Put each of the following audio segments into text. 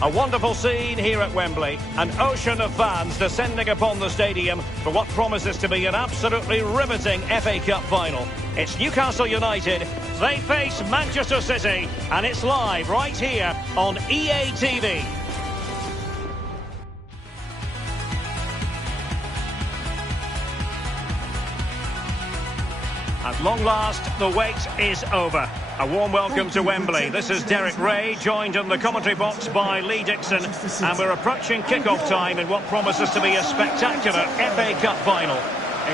A wonderful scene here at Wembley. An ocean of fans descending upon the stadium for what promises to be an absolutely riveting FA Cup final. It's Newcastle United. They face Manchester City. And it's live right here on EA TV. At long last, the wait is over. A warm welcome to Wembley. This is Derek Ray, joined in the commentary box by Lee Dixon. And we're approaching kick-off time in what promises to be a spectacular FA Cup final.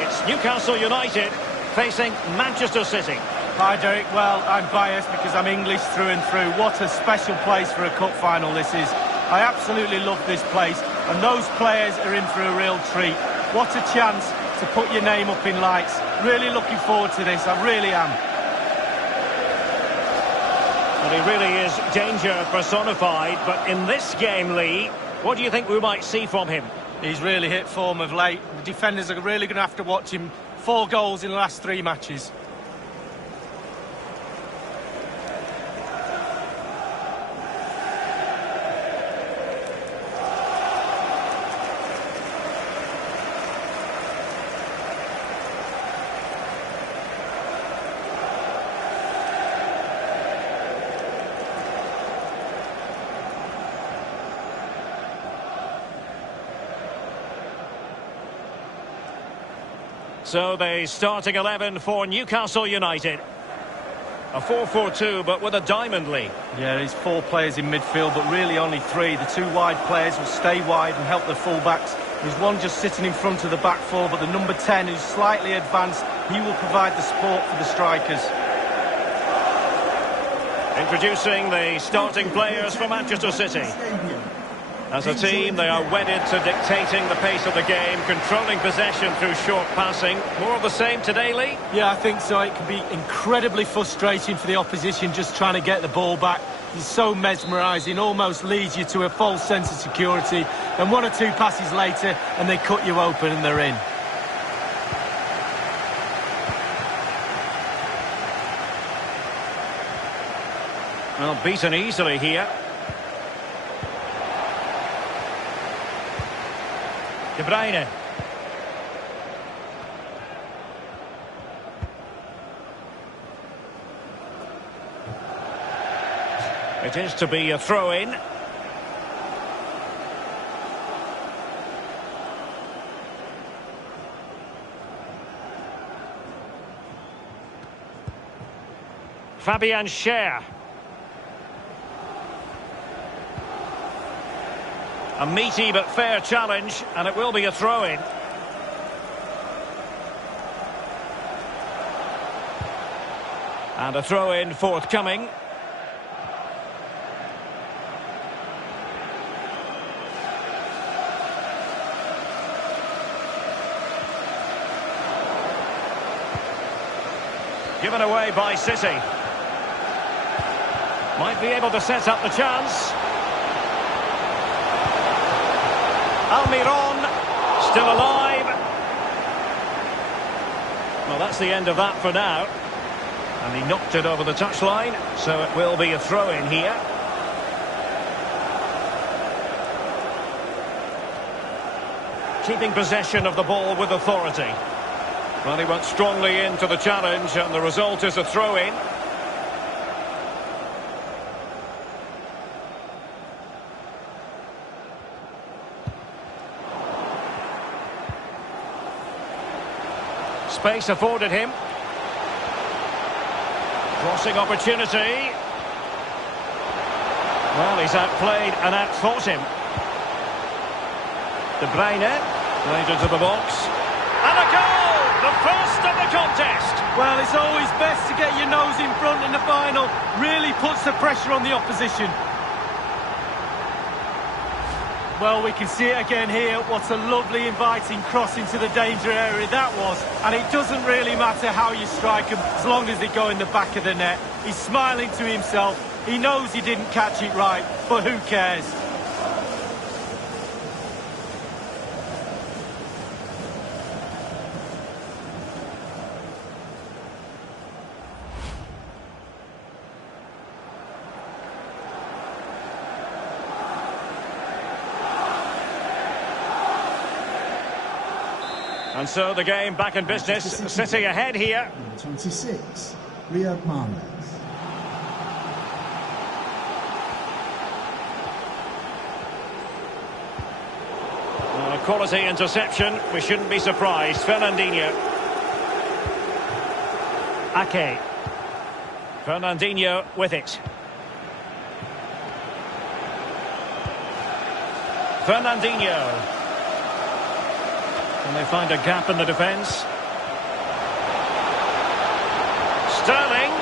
It's Newcastle United facing Manchester City. Hi Derek, well, I'm biased because I'm English through and through. What a special place for a cup final this is. I absolutely love this place, and those players are in for a real treat. What a chance to put your name up in lights. Really looking forward to this, I really am. Well, he really is danger personified, but in this game, Lee, what do you think we might see from him? He's really hit form of late. The defenders are really going to have to watch him. 4 goals in the last 3 matches. So the starting 11 for Newcastle United. A 4-4-2, but with a diamond, Lee. Yeah, there's 4 players in midfield, but really only 3. The 2 wide players will stay wide and help the full-backs. There's one just sitting in front of the back 4, but the number 10, who's slightly advanced, he will provide the support for the strikers. Introducing the starting players for Manchester City. As a team, they are wedded to dictating the pace of the game, controlling possession through short passing. More of the same today, Lee? Yeah, I think so. It can be incredibly frustrating for the opposition just trying to get the ball back. He's so mesmerising, almost leads you to a false sense of security. And 1 or 2 passes later, and they cut you open and they're in. Well, beaten easily here. De Bruyne. It is to be a throw-in. Fabian Schär. A meaty but fair challenge, and it will be a throw-in. And a throw-in forthcoming. Given away by City. Might be able to set up the chance. Almiron, still alive. Well, that's the end of that for now. And he knocked it over the touchline, so it will be a throw-in here. Keeping possession of the ball with authority. Well, he went strongly into the challenge, and the result is a throw-in. Space afforded him. Crossing opportunity. Well, he's outplayed and outfought him. De Bruyne played into the box. And a goal! The first of the contest. Well, it's always best to get your nose in front in the final. Really puts the pressure on the opposition. Well, we can see it again here. What a lovely, inviting cross into the danger area that was. And it doesn't really matter how you strike them, as long as they go in the back of the net. He's smiling to himself. He knows he didn't catch it right, but who cares? And so the game back in business. City ahead here. Number 26, Riyad Mahrez. Quality interception. We shouldn't be surprised. Fernandinho. Ake. Fernandinho with it. Fernandinho. Can they find a gap in the defence? Sterling.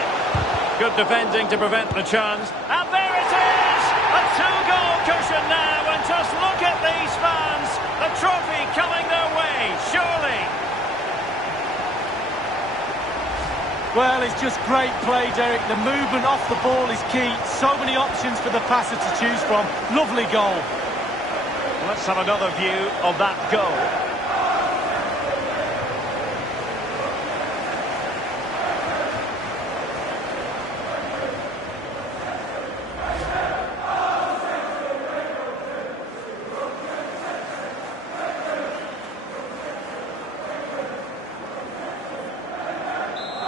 Good defending to prevent the chance. And there it is! A two-goal cushion now, and just look at these fans. The trophy coming their way, surely. Well, it's just great play, Derek. The movement off the ball is key. So many options for the passer to choose from. Lovely goal. Let's have another view of that goal.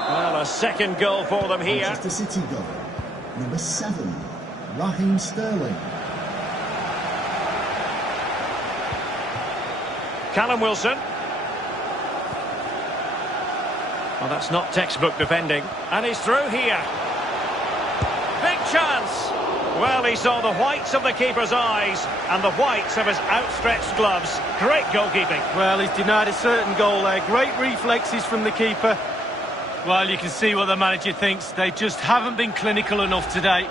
Well, a second goal for them here. Manchester City goal. Number 7, Raheem Sterling. Callum Wilson. Well, that's not textbook defending. And he's through here. Big chance. Well, he saw the whites of the keeper's eyes and the whites of his outstretched gloves. Great goalkeeping. Well, he's denied a certain goal there. Great reflexes from the keeper. Well, you can see what the manager thinks. They just haven't been clinical enough today.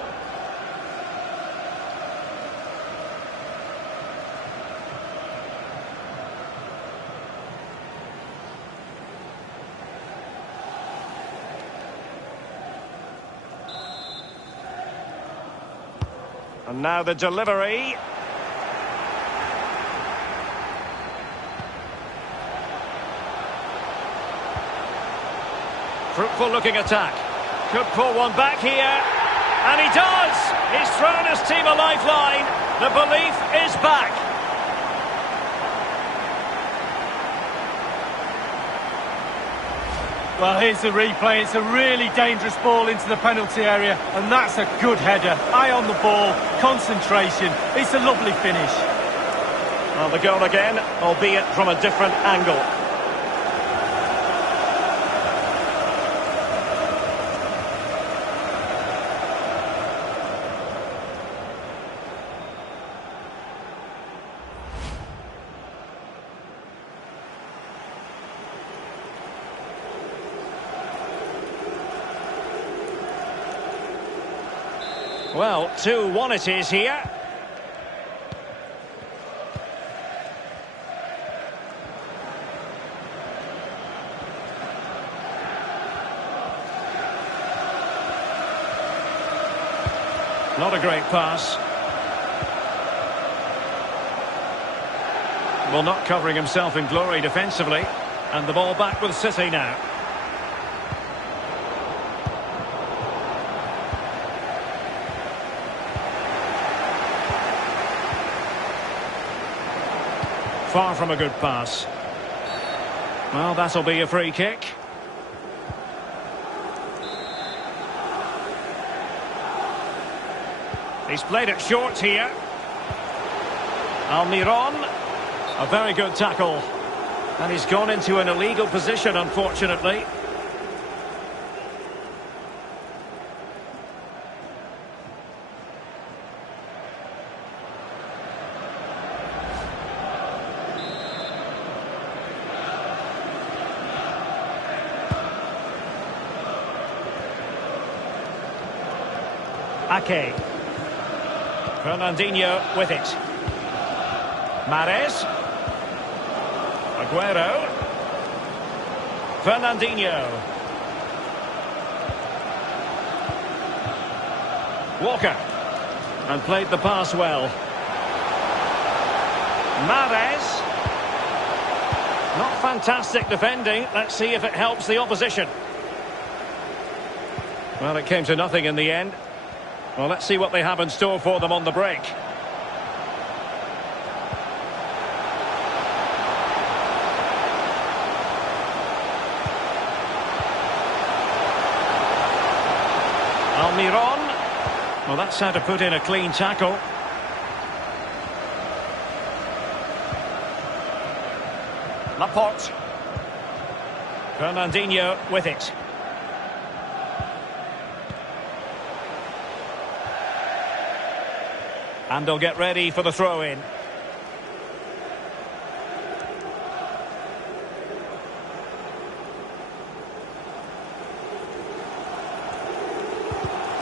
And now the delivery. Fruitful looking attack. Could pull one back here. And he does! He's thrown his team a lifeline. The belief is back. Well, here's the replay. It's a really dangerous ball into the penalty area, and that's a good header. Eye on the ball, concentration. It's a lovely finish. Well, the goal again, albeit from a different angle. Well, 2-1 it is here. Not a great pass. Well, not covering himself in glory defensively. And the ball back with City now. Far from a good pass. Well, that'll be a free kick. He's played it short here. Almiron. A very good tackle. And he's gone into an illegal position, unfortunately. Ake. Fernandinho with it. Mahrez. Aguero. Fernandinho. Walker. And played the pass well. Mahrez. Not fantastic defending. Let's see if it helps the opposition. Well, it came to nothing in the end. Well, let's see what they have in store for them on the break. Almiron. Well, that's how to put in a clean tackle. Laporte. Fernandinho with it. And they'll get ready for the throw-in.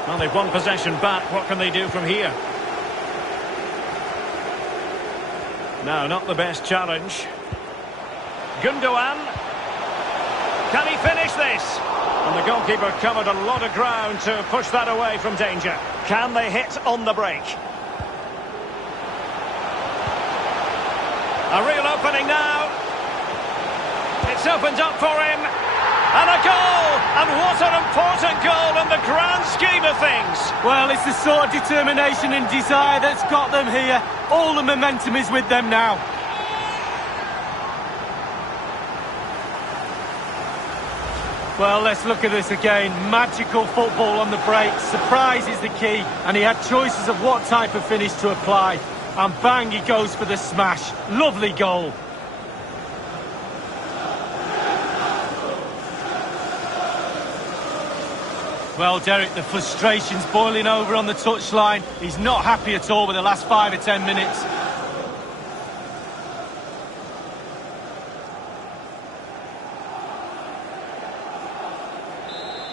Well, they've won possession back. What can they do from here? No, not the best challenge. Gundogan. Can he finish this? And the goalkeeper covered a lot of ground to push that away from danger. Can they hit on the break? A real opening now. It's opened up for him. And a goal! And what an important goal in the grand scheme of things. Well, it's the sort of determination and desire that's got them here. All the momentum is with them now. Well, let's look at this again. Magical football on the break. Surprise is the key. And he had choices of what type of finish to apply. And bang, he goes for the smash. Lovely goal. Well, Derek, the frustration's boiling over on the touchline. He's not happy at all with the last 5 or 10 minutes.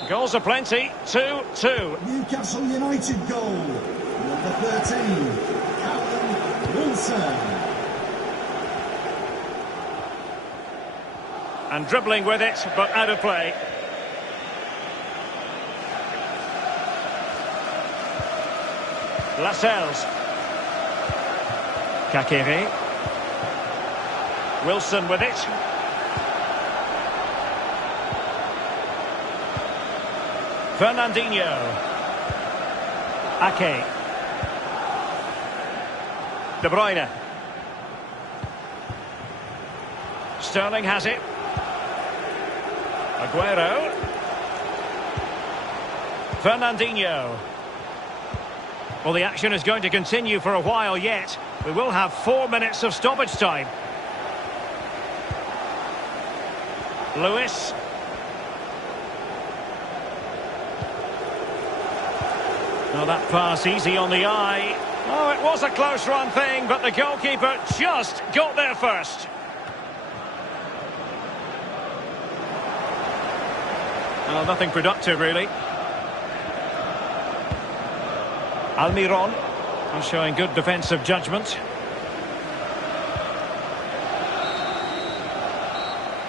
Goals are plenty. 2-2. Newcastle United goal. Number 13, Callum Wilson. And dribbling with it, but out of play. Lascelles. Kakere. Wilson with it. Fernandinho. Ake. De Bruyne. Sterling has it. Aguero. Fernandinho. Well, the action is going to continue for a while yet. We will have 4 minutes of stoppage time. Lewis. Oh, that pass easy on the eye. Oh, it was a close run thing, but the goalkeeper just got there first. Well, nothing productive, really. Almiron, showing good defensive judgment.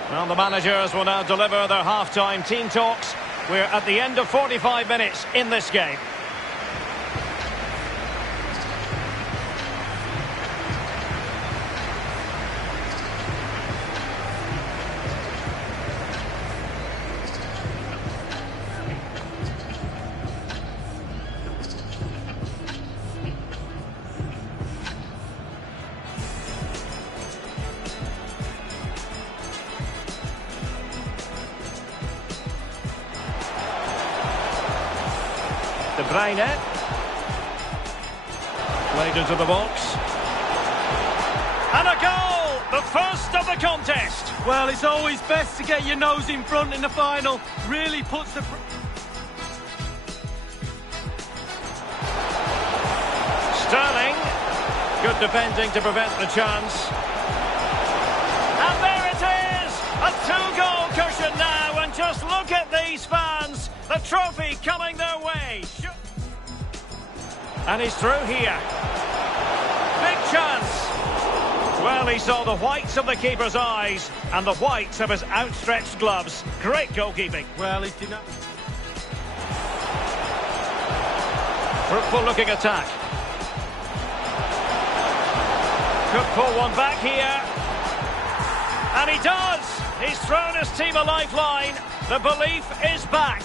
Well, the managers will now deliver their half-time team talks. We're at the end of 45 minutes in this game. De Bruyne. Played into the box. And a goal! The first of the contest. Well, it's always best to get your nose in front in the final. Really puts the... Sterling. Good defending to prevent the chance. And there it is! A 2-goal cushion now, and just look at these fans. The trophy coming their way. And he's through here. Big chance. Well, he saw the whites of the keeper's eyes and the whites of his outstretched gloves. Great goalkeeping. Well, he did not... Fruitful looking attack. Could pull one back here. And he does. He's thrown his team a lifeline. The belief is back.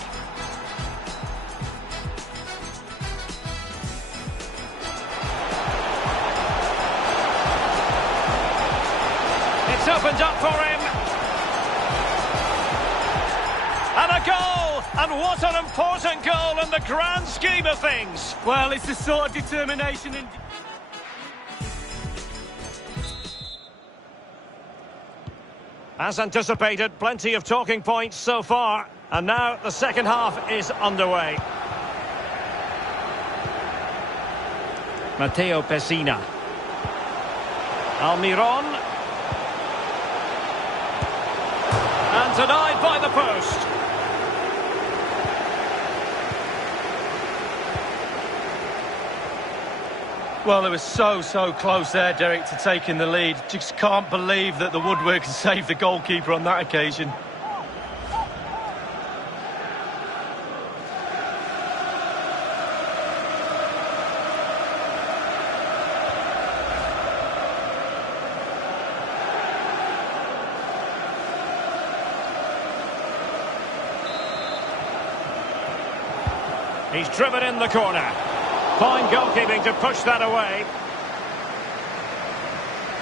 It's opened up for him. And a goal! And what an important goal in the grand scheme of things. Well, it's the sort of determination and... As anticipated, plenty of talking points so far. And now the second half is underway. Matteo Pessina. Almiron. And denied by the post. Well, it was so close there, Derek, to taking the lead. Just can't believe that the woodwork saved the goalkeeper on that occasion. He's driven in the corner. Fine goalkeeping to push that away.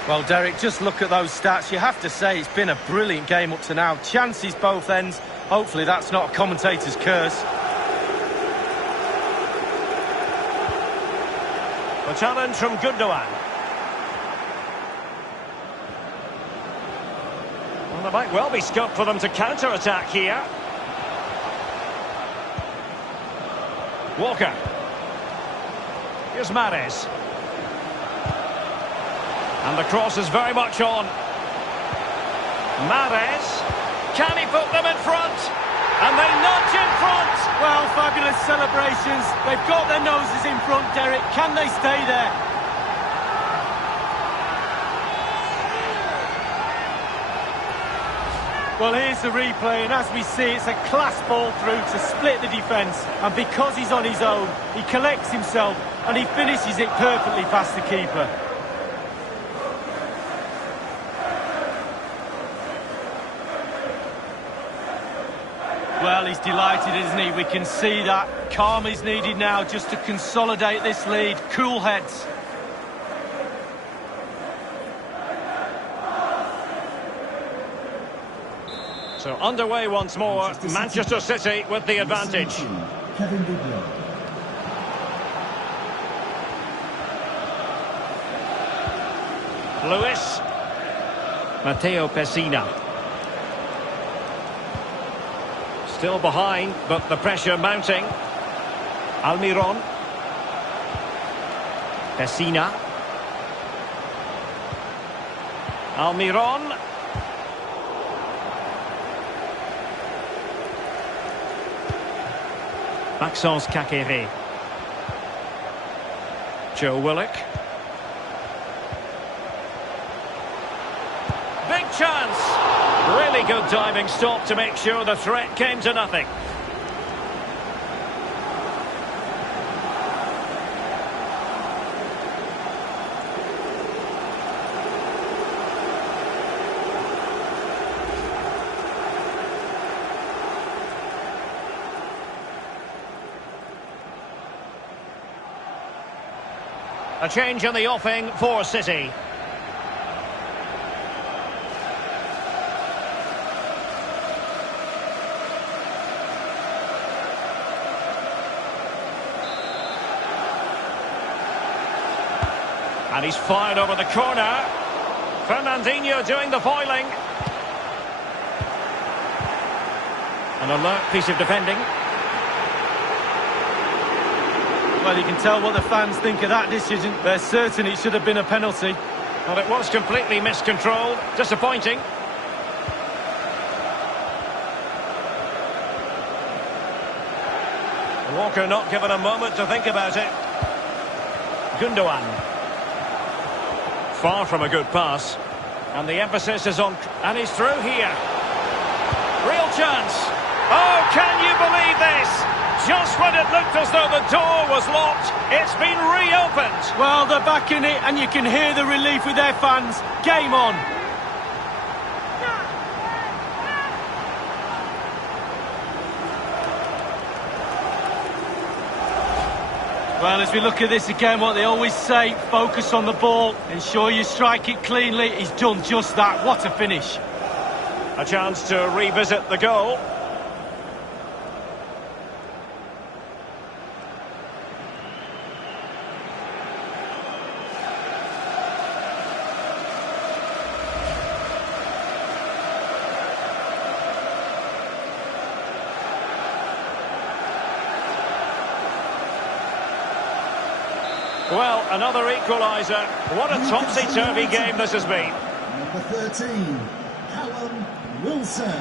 Well, Derek, just look at those stats. You have to say it's been a brilliant game up to now. Chances both ends. Hopefully that's not a commentator's curse. The challenge from Gundogan. Well, there might well be scope for them to counter-attack here. Walker. Here's Mahrez. And the cross is very much on. Mahrez. Can he put them in front? And they nudge in front. Well, fabulous celebrations. They've got their noses in front, Derek. Can they stay there? Well, here's the replay, and as we see, it's a class ball through to split the defence. And because he's on his own, he collects himself, and he finishes it perfectly past the keeper. Well, he's delighted, isn't he? We can see that. Calm is needed now just to consolidate this lead. Cool heads. So underway once more, Manchester City with the advantage. Kevin De Bruyne. Lewis. Matteo Pessina. Still behind, but the pressure mounting. Almiron. Pessina. Almiron. Maxence Caqueret. Joe Willock. Big chance! Really good diving stop to make sure the threat came to nothing. A change in the offing for City. And he's fired over the corner. Fernandinho doing the foiling. An alert piece of defending. Well, you can tell what the fans think of that decision. They're certain it should have been a penalty. Well, it was completely miscontrolled. Disappointing. Walker not given a moment to think about it. Gundogan. Far from a good pass. And the emphasis is on... And he's through here. Real chance. Oh, can you believe this? Just when it looked as though the door was locked, it's been reopened. Well, they're back in it, and you can hear the relief with their fans. Game on. Well, as we look at this again, what they always say, focus on the ball, ensure you strike it cleanly. He's done just that. What a finish. A chance to revisit the goal. Well, another equaliser. What a topsy-turvy game this has been. Number 13, Callum Wilson.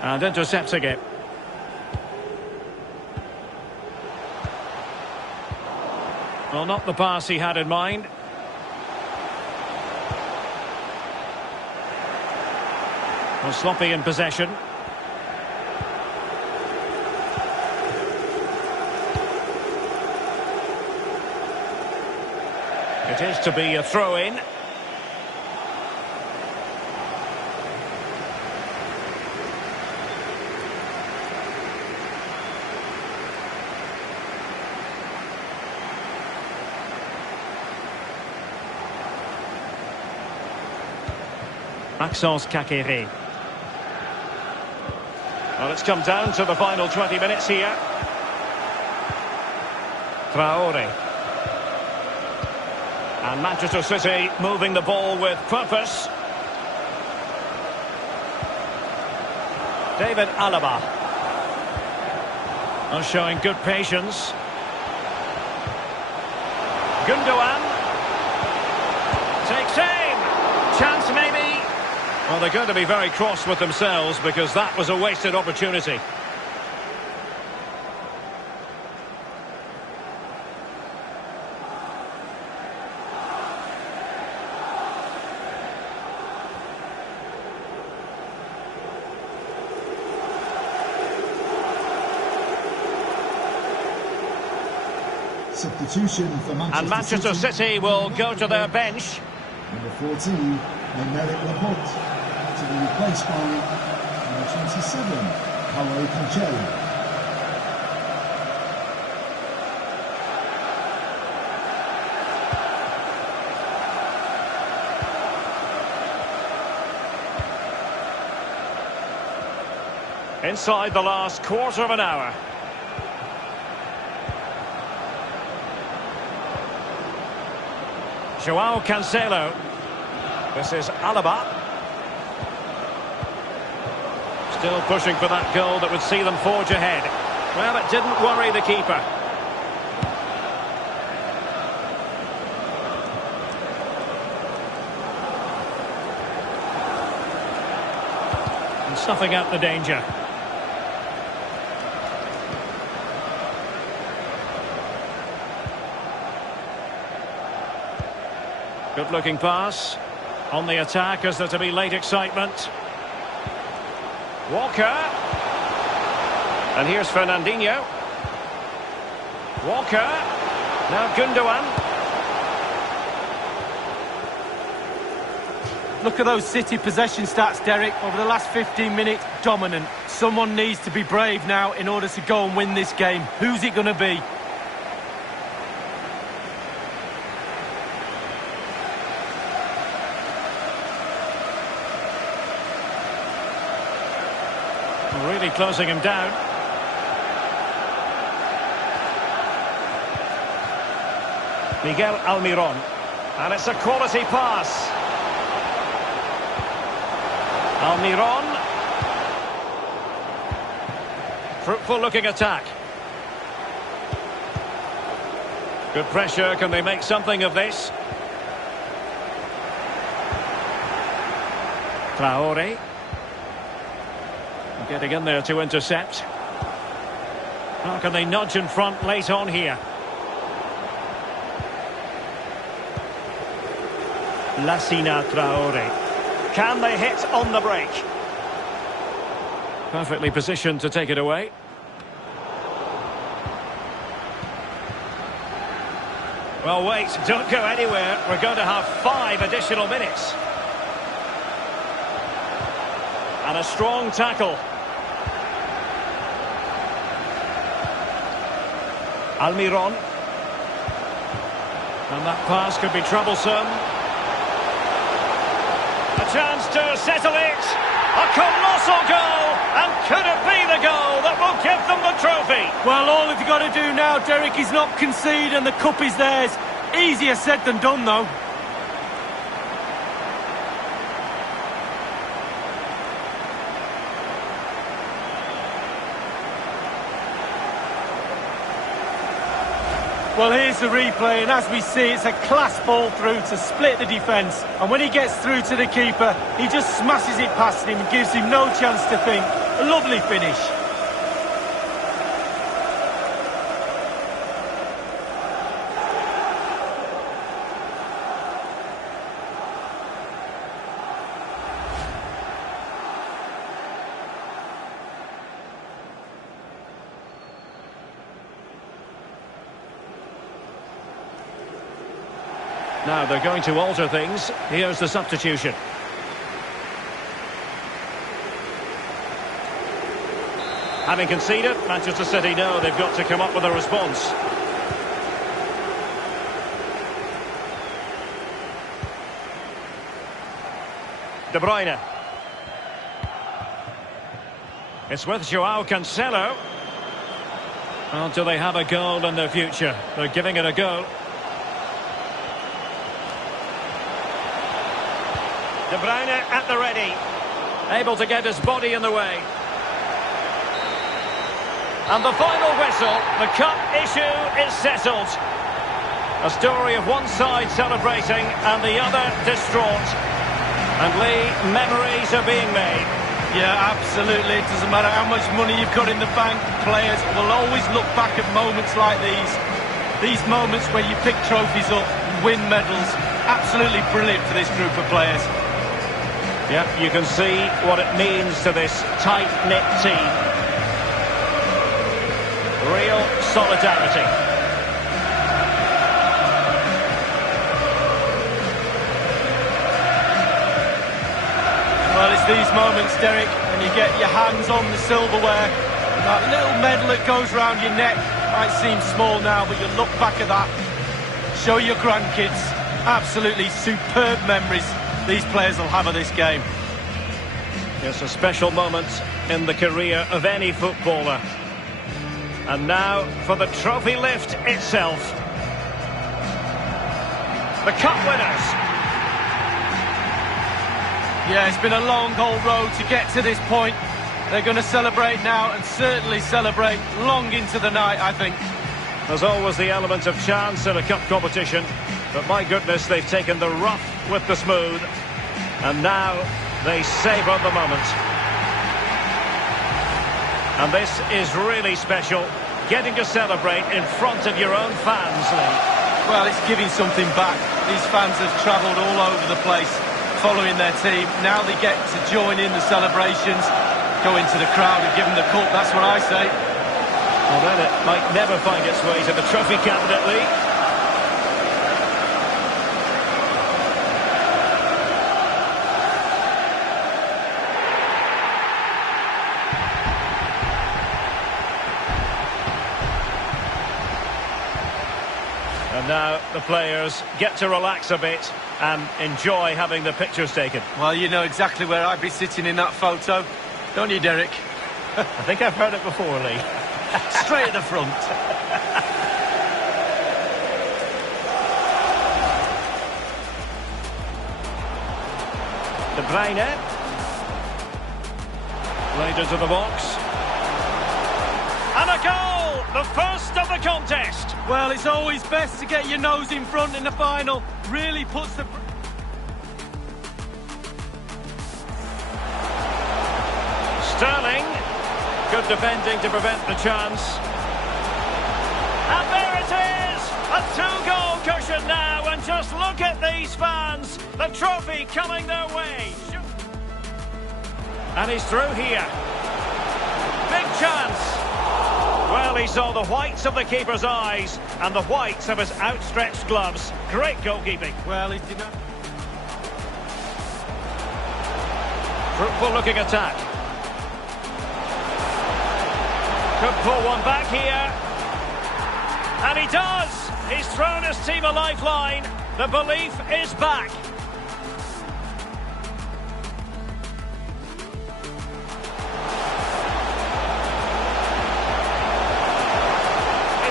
And intercepting it. Well, not the pass he had in mind. Well, sloppy in possession. It is to be a throw-in. Maxence Kakere. Well, it's come down to the final 20 minutes here. Traore. And Manchester City moving the ball with purpose. David Alaba. Well, showing good patience. Gundogan. Takes aim. Chance maybe. Well, they're going to be very cross with themselves because that was a wasted opportunity. Substitution for Manchester And Manchester City will go to their bench. Number 14, Emerick Laporte, to be replaced by number 27, Paulo Cancelo. Inside the last quarter of an hour. João Cancelo. This is Alaba. Still pushing for that goal that would see them forge ahead. Well, it didn't worry the keeper. And snuffing out the danger. Good-looking pass. On the attack as there to be late excitement. Walker. And here's Fernandinho. Walker. Now Gundogan. Look at those City possession stats, Derek. Over the last 15 minutes, dominant. Someone needs to be brave now in order to go and win this game. Who's it going to be? Really closing him down. Miguel Almiron. And it's a quality pass. Almiron. Fruitful looking attack. Good pressure. Can they make something of this? Traore. Getting in there to intercept. How can they nudge in front late on here? Lassina Traore. Can they hit on the break? Perfectly positioned to take it away. Well, wait, don't go anywhere. We're going to have 5 additional minutes. And a strong tackle. Almiron. And that pass could be troublesome. A chance to settle it. A colossal goal. And could it be the goal that will give them the trophy? Well, all they've got to do now, Derek, is not concede and the cup is theirs. Easier said than done, though. Well, here's the replay, and as we see, it's a class ball through to split the defence. And when he gets through to the keeper, he just smashes it past him and gives him no chance to think. A lovely finish. Now they're going to alter things. Here's the substitution. Having conceded, Manchester City know they've got to come up with a response. De Bruyne. It's with Joao Cancelo. Well, do they have a goal in their future? They're giving it a go. De Bruyne at the ready. Able to get his body in the way. And the final whistle, the cup issue is settled. A story of one side celebrating and the other distraught. And Lee, memories are being made. Yeah, absolutely. It doesn't matter how much money you've got in the bank. Players will always look back at moments like these. These moments where you pick trophies up, win medals. Absolutely brilliant for this group of players. Yeah, you can see what it means to this tight-knit team. Real solidarity. Well, it's these moments, Derek, when you get your hands on the silverware, that little medal that goes round your neck might seem small now, but you look back at that, show your grandkids, absolutely superb memories these players will have of this game. It's a special moment in the career of any footballer. And now for the trophy lift itself. The cup winners. Yeah, it's been a long, old road to get to this point. They're going to celebrate now and certainly celebrate long into the night, I think. There's always the element of chance in a cup competition. But my goodness, they've taken the rough with the smooth. And now they savour the moment. And this is really special. Getting to celebrate in front of your own fans, Lee. Well, it's giving something back. These fans have travelled all over the place following their team. Now they get to join in the celebrations, go into the crowd and give them the cup. That's what I say. Well, then it might never find its way to the trophy cabinet, Lee. And now the players get to relax a bit and enjoy having the pictures taken. Well, you know exactly where I'd be sitting in that photo, don't you, Derek? I think I've heard it before, Lee. Straight at the front. De Bruyne. Played into the box. And a goal! The first of the contest. Well, it's always best to get your nose in front in the final. Really puts the... Sterling. Good defending to prevent the chance. And there it is! A two-goal cushion now, and just look at these fans. The trophy coming their way. And he's through here. Big chance. Well, he saw the whites of the keeper's eyes and the whites of his outstretched gloves. Great goalkeeping. Well, he did not... Fruitful looking attack. Could pull one back here. And he does! He's thrown his team a lifeline. The belief is back.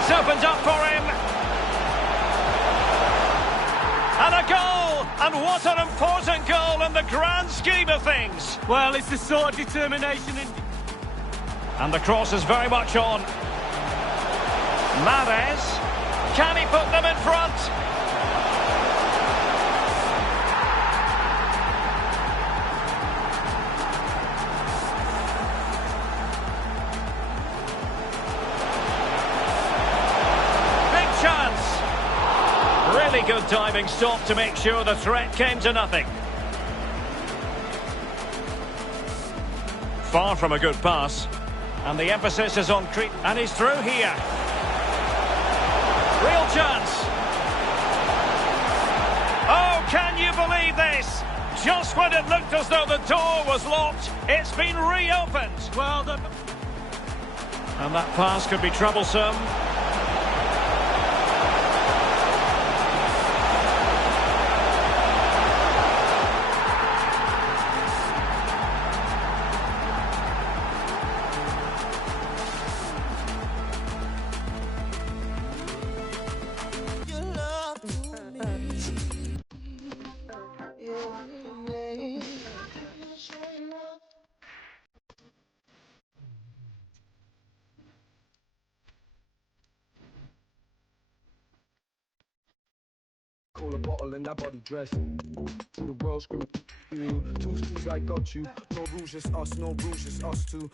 It's opened up for him. And a goal! And what an important goal in the grand scheme of things. Well, it's the sort of determination in... And the cross is very much on. Mahrez. Can he put them in front? Big chance. Really good diving stop to make sure the threat came to nothing. Far from a good pass. And the emphasis is on creep. And he's through here. Real chance. Oh, can you believe this? Just when it looked as though the door was locked, it's been reopened. Well, and that pass could be troublesome. Call a bottle in that body dress. The world screaming. Two steps I got you. No rules, just us. No rules, just us two.